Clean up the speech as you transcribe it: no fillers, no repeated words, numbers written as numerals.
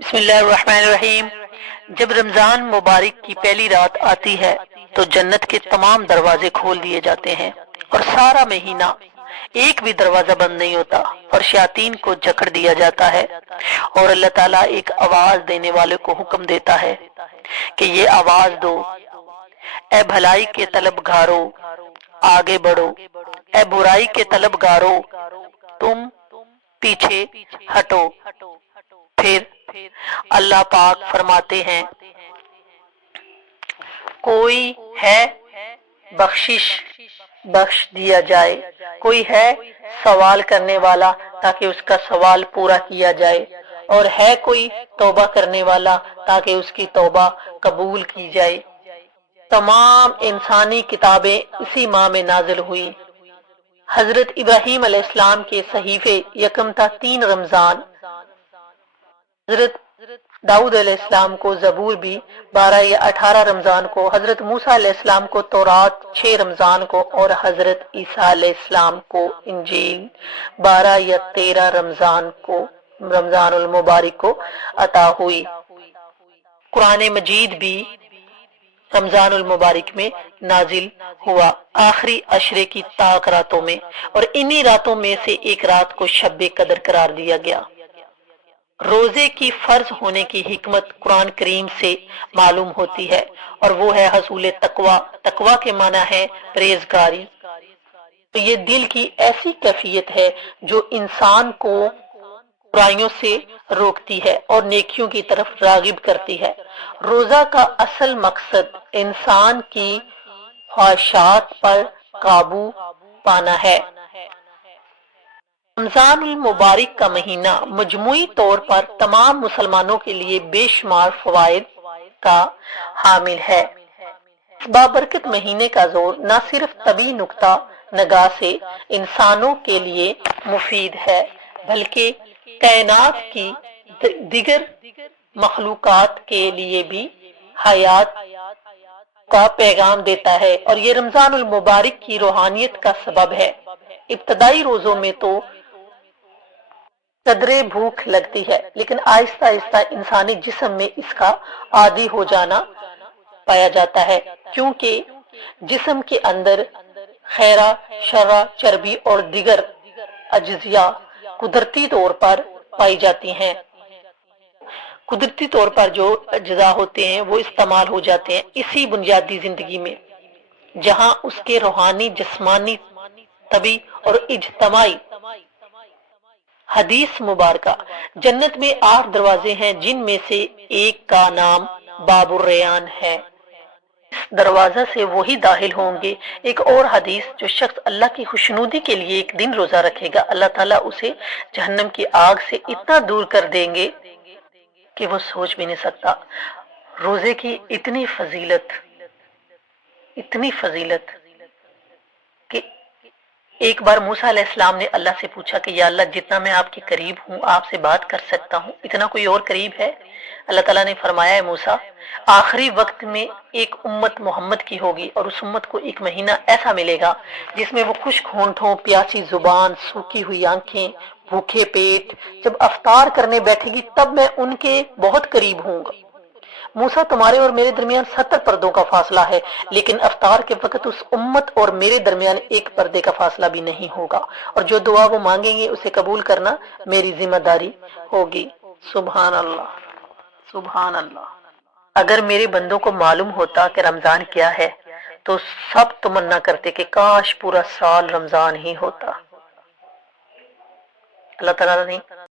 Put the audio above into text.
बिस्मिल्लाहिर्रहमानिर्रहीम। जब रमजान मुबारक की पहली रात आती है तो जन्नत के तमाम दरवाजे खोल दिए जाते हैं और सारा महीना एक भी दरवाजा बंद नहीं होता और शयातीन को जकड़ दिया जाता है और अल्लाह ताला एक आवाज देने वाले को हुक्म देता है कि ये आवाज दो, ए भलाई के तलबगारों आगे बढ़ो, ए बुराई के तलबगारों तुम पीछे हटो। फिर अल्लाह पाक फरमाते हैं, कोई है बख्शिश बख्श दिया जाए, कोई है सवाल करने वाला ताकि उसका सवाल पूरा किया जाए, और है कोई तौबा करने वाला ताकि उसकी तौबा कबूल की जाए। तमाम इंसानी किताबें इसी माह में नाजिल हुई। हजरत इब्राहीम अलैहिस्सलाम के सहीफे यकम था 3 रमजान, हजरत दाऊद अलैहिस्सलाम को जबूर भी 12 या 18 रमजान को, हजरत मूसा अलैहिस्सलाम को तौरात 6 रमजान को और हजरत ईसा अलैहिस्सलाम को इंजील 12 या 13 रमजान को, रमजानुल मुबारक को अता हुई। कुरान मजीद भी रमजानुल मुबारक में नाजिल हुआ आखिरी अशरे की ताक रातों में, और इन्हीं रातों में से एक रात को शब्बे कदर करार दिया गया। रोजे की फर्ज होने की हिकमत कुरान करीम से मालूम होती है और वो है हसूल तकवा। तकवा के माना है परहेजगारी। तो ये दिल की ऐसी कैफियत है जो इंसान को बुराइयों से रोकती है और नेकियों की तरफ रागिब करती है। रोजा का असल मकसद इंसान की ख्वाहिशात पर काबू पाना है। रमजान मुबारक का महीना मजमूई तौर पर तमाम मुसलमानों के लिए बेशुमार फवाइद का हामिल है। बाबरकत महीने का जोर न सिर्फ तभी नुक्ता नगाह से इंसानों के लिए मुफीद है, बल्कि कायनात की दिगर मखलूकात के लिए भी हयात का पैगाम देता है, और ये रमजानुल मुबारक की रूहानियत का सबब है। इब्तदाई रोजों में तो कदरे भूख लगती है, लेकिन आहिस्ता आहिस्ता इंसानी जिस्म में इसका आदी हो जाना पाया जाता है, क्योंकि जिस्म के अंदर खैरा, शर्रा, चर्बी और दिगर अज्जिया कुदरती तौर पर पाई जाती हैं। कुदरती तौर पर जो अज्जा होते हैं वो इस्तेमाल हो जाते हैं इसी बुनियादी जिंदगी में, जहां उसके रूहानी, जिस्मानी, तबी और इज्तमाई। हदीस मुबारका, जन्नत में 8 दरवाजे हैं जिनमें से एक का नाम बाबुर रैयान है। इस दरवाजा से वही दाखिल होंगे। एक और हदीस, जो शख्स अल्लाह की खुशनुदी के लिए एक दिन रोजा रखेगा, अल्लाह ताला उसे जहन्नम की आग से इतना दूर कर देंगे कि वो सोच भी नहीं सकता। रोजे की इतनी फजीलत कि एक बार मूसा अलैहिस्सलाम ने अल्लाह से पूछा कि या अल्लाह, जितना मैं आपके करीब हूँ, आपसे बात कर सकता हूँ, इतना कोई और करीब है? अल्लाह ताला ने फरमाया, है मूसा, आखिरी वक्त में एक उम्मत मोहम्मद की होगी और उस उम्मत को एक महीना ऐसा मिलेगा जिसमें वो खुश्क होंठों, प्यासी जुबान, सूखी हुई आंखें, भूखे पेट जब अफ्तार करने बैठेगी तब मैं उनके बहुत करीब हूँगा। मूसा, तुम्हारे और मेरे दरमियान 70 पर्दों का फासला है, लेकिन अफ्तार के वक्त उस उम्मत और मेरे दरमियान एक पर्दे का फासला भी नहीं होगा, और जो दुआ वो मांगेंगे उसे कबूल करना मेरी जिम्मेदारी होगी। सुभान अल्लाह, सुभान अल्लाह। अगर मेरे बंदों को मालूम होता कि रमजान क्या है तो सब तमन्ना करते कि काश पूरा साल रमजान ही होता। अल्लाह ताला ने